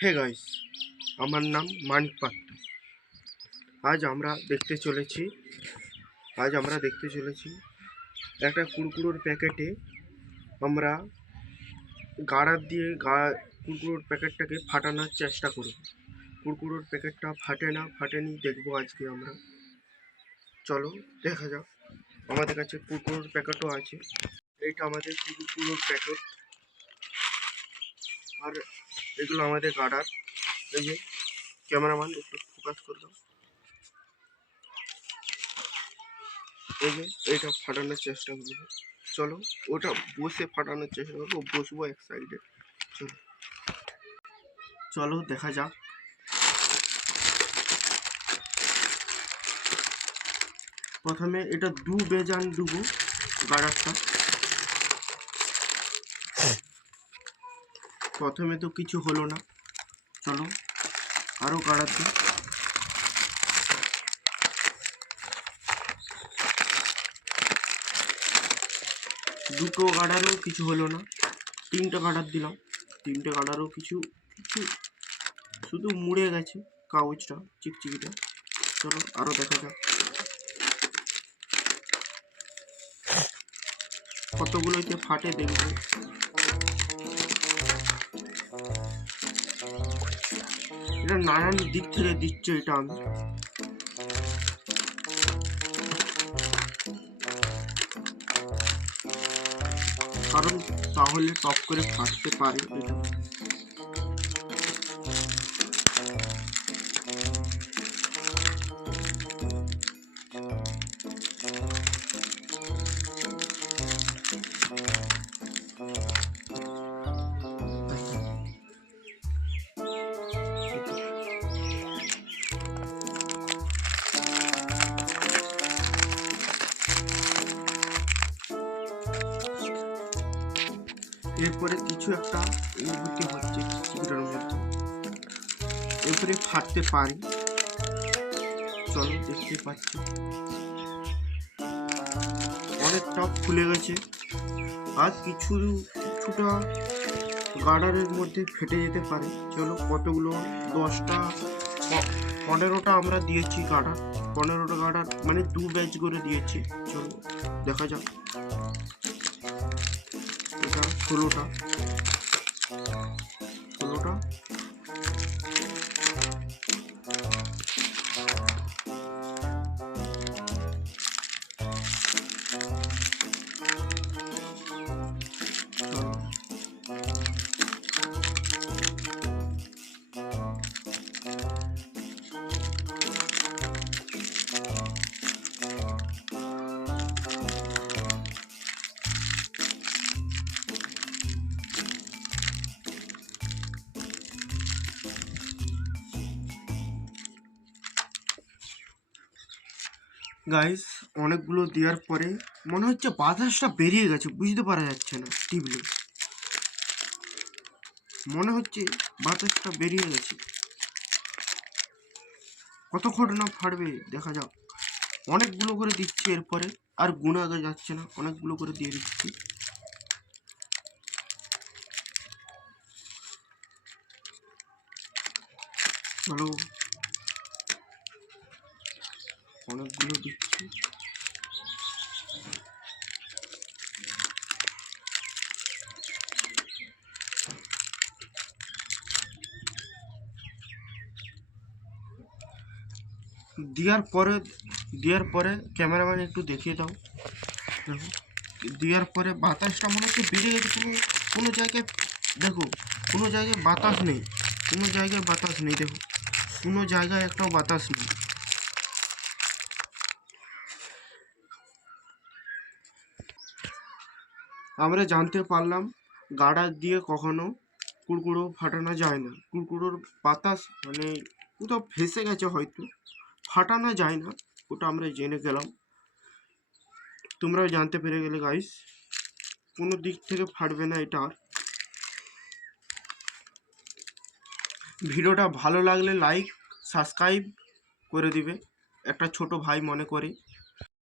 Hey guys, আমার নাম মানিক পাত্র। আজ আমরা দেখতে চলেছি একটা কুরকুরোর প্যাকেটে আমরা গাড়ার দিয়ে কুরকুরোর প্যাকেটটাকে ফাটানোর চেষ্টা করব। কুরকুরোর প্যাকেটটা ফাটেনি দেখবো আজকে আমরা। চলো দেখা যাক। আমাদের কাছে কুরকুরোর প্যাকেটও আছে। এইটা আমাদের কুরকুরোর প্যাকেট, আর এগুলো আমাদের গাড়ার। এই যে ক্যামেরাম্যান একটু ফোকাস করে দাও। এই যে এইটা ফাটানোর চেষ্টা করবো। চলো ওটা বসে ফাটানোর চেষ্টা করবো, বসবো এক সাইডে। চলো দেখা যাক। প্রথমে এটা বেজান ডুবো গাড়ারটা। প্রথমে তো কিছু হলো না, চলো আরো গাড়ার দিই। দুটো গাড়ারও কিছু হলো না, তিনটে গাড়ার দিলাম। তিনটে গাড়ারও কিছু শুধু মুড়ে গেছে কাগজটা, চিকচিকিটা। চলো আরো দেখা যাক কতগুলোতে ফাটে দেখবো। এটা নানান দিক থেকে দিচ্ছে এটা আমি। কারণ তাহলে টপ করে ফাটতে পারে এটা। এরপরে কিছু একটা অনুভূতি হচ্ছে চিকিটার মধ্যে, এরপরে ফাটতে পারি। চলো দেখতে পাচ্ছ অনেকটা ফুলে গেছে, আর কিছুটা গার্ডারের মধ্যে ফেটে যেতে পারে। চলো কতগুলো 10টা 15টা আমরা দিয়েছি গার্ডার, 15টা গার্ডার মানে 2 ব্যাচ করে দিয়েছি। চলো দেখা যাক। এটা 16টা। গাইস, অনেকগুলো দেওয়ার পরে মনে হচ্ছে বাতাসটা বেরিয়ে গেছে, বুঝতে পারা যাচ্ছে না। টিপলে মনে হচ্ছে বাতাসটা বেরিয়ে গেছে। কতক্ষণ না ফাটবে দেখা যাক। অনেকগুলো করে দিচ্ছি, এরপরে আর গুণে আগে যাচ্ছে না, অনেকগুলো করে দিয়ে দিচ্ছি। ভালো অনেকগুলো দিচ্ছি। দেওয়ার পরে ক্যামেরাম্যান একটু দেখিয়ে দাও। দেখো দেওয়ার পরে বাতাসটা মনে হচ্ছে বেড়ে গেছে। কোনো জায়গায় দেখো, কোনো জায়গায় বাতাস নেই, দেখো কোনো জায়গায় একটাও বাতাস নেই। আমরা জানতে পারলাম গার্ডার দিয়ে কখনো কুরকুরো ফাটানো যায় না। কুরকুরোর বাতাস মানে কোথাও ফেসে গেছে, হয়তো ফাটানো যায় না, ওটা আমরা জেনে গেলাম। তোমরাও জানতে পেরে গেলে গাইস, কোনো দিক থেকে ফাটবে না এটা। ভিডিওটা ভালো লাগলে লাইক সাবস্ক্রাইব করে দিবে, একটা ছোট ভাই মনে করে।